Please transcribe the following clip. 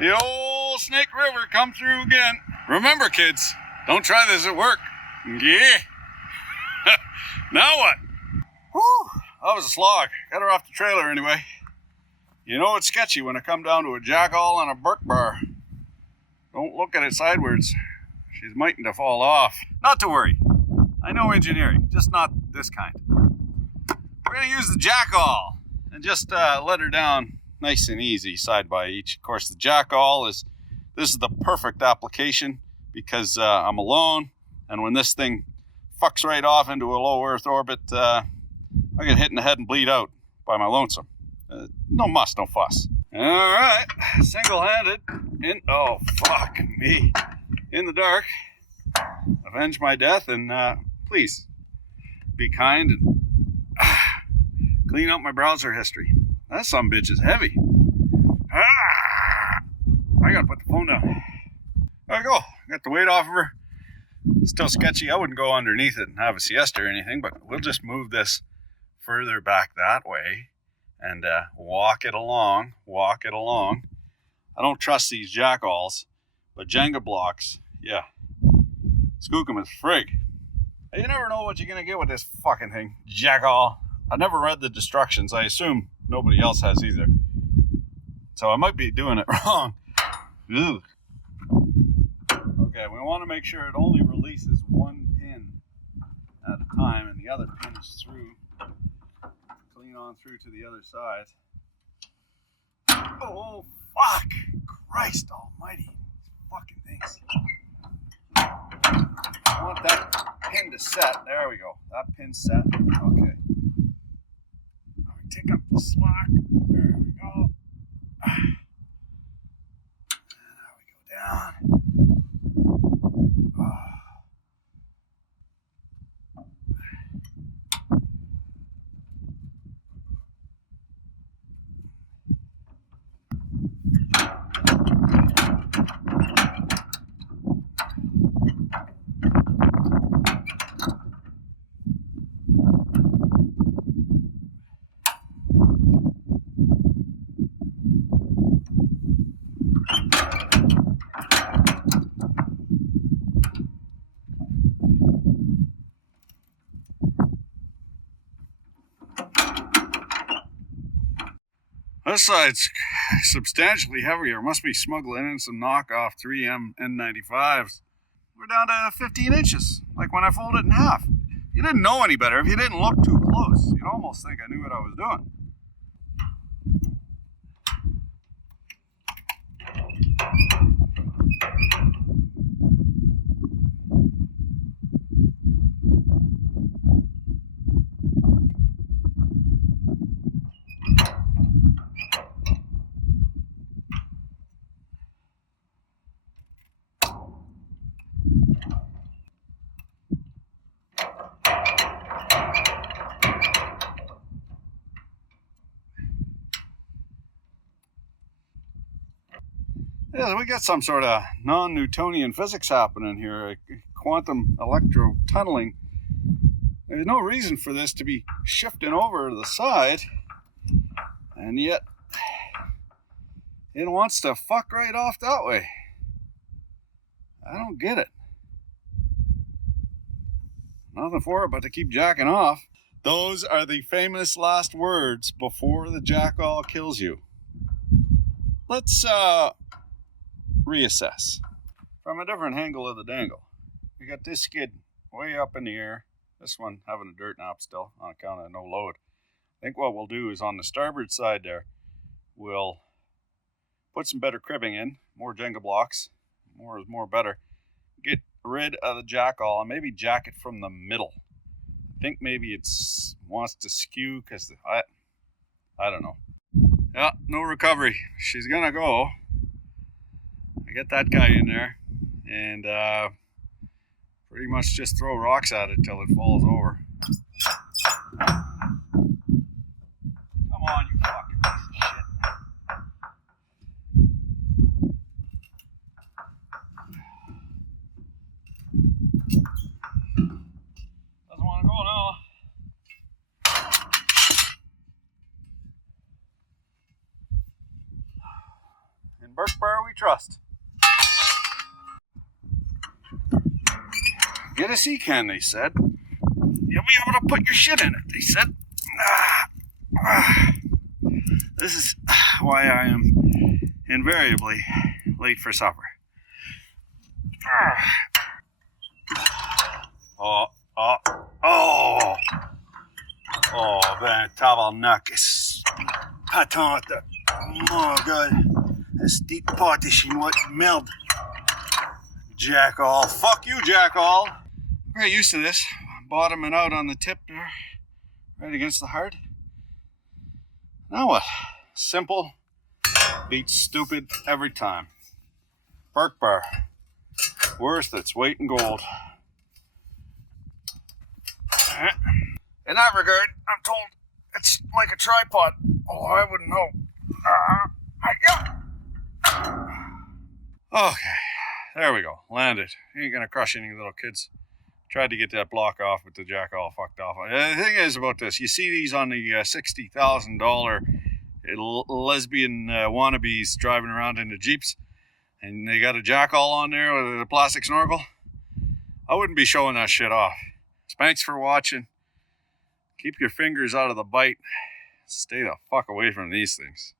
The old Snake River come through again. Remember, kids, don't try this at work. Yeah. Now what? Whew, that was a slog. Got her off the trailer anyway. You know it's sketchy when I come down to a jackall and a Burke bar. Don't look at it sideways. She's mighty to fall off. Not to worry. I know engineering, just not this kind. We're gonna use the jackall and just let her down nice and easy, side by each. Of course, the jackall this is the perfect application because I'm alone, and when this thing fucks right off into a low Earth orbit, I get hit in the head and bleed out by my lonesome. No muss, no fuss. All right, single-handed oh fuck me, in the dark. Avenge my death and please be kind and clean up my browser history. That sumbitch is heavy. I gotta put the phone down. There we go. Got the weight off of her. Still sketchy. I wouldn't go underneath it and have a siesta or anything, but we'll just move this further back that way and walk it along. I don't trust these jackalls, but Jenga blocks, yeah. Skook them as frig. You never know what you're gonna get with this fucking thing. Jackall. I never read the instructions. I assume nobody else has either. So I might be doing it wrong. Ugh. Okay, we want to make sure it only releases one pin at a time and the other pin is through. Clean on through to the other side. Oh, fuck! Christ almighty. These fucking things. I want that pin to set. There we go. That pin's set. Okay. Take up the slack. There we go. Now we go down. This side's substantially heavier. Must be smuggling in some knockoff 3M N95s. We're down to 15 inches, like when I fold it in half. You didn't know any better. If you didn't look too close, you'd almost think I knew what I was doing. Yeah, we got some sort of non-Newtonian physics happening here, quantum electro-tunneling. There's no reason for this to be shifting over to the side, and yet it wants to fuck right off that way. I don't get it. Nothing for it but to keep jacking off. Those are the famous last words before the jackall kills you. Let's reassess from a different angle of the dangle. We got this skid way up in the air. This one having a dirt nap still on account of no load. I think what we'll do is on the starboard side there, we'll put some better cribbing in, more Jenga blocks. More is more better. Get rid of the jackall and maybe jack it from the middle. I think maybe it wants to skew because I don't know. Yeah, no recovery. She's gonna go. I get that guy in there and pretty much just throw rocks at it till it falls over. Come on, you fucking piece of shit. Doesn't want to go now. In Burke Bar we trust. Get a sea can, they said. You'll be able to put your shit in it, they said. This is why I am invariably late for supper. Oh, ben tabarnakis. Patente. Oh, God. Esti potish in what meld. Jackal. Fuck you, Jackal. I'm very used to this. Bottoming out on the tip there. Right against the heart. Now what? Simple beats stupid every time. Burke Bar. Worth its weight in gold. In that regard, I'm told it's like a tripod. Oh, I wouldn't know. Okay, there we go. Landed. Ain't gonna crush any little kids. Tried to get that block off, but the jack all fucked off. The thing is about this, you see these on the $60,000 lesbian wannabes driving around in the Jeeps, and they got a jackal on there with a plastic snorkel. I wouldn't be showing that shit off. Thanks for watching. Keep your fingers out of the bite. Stay the fuck away from these things.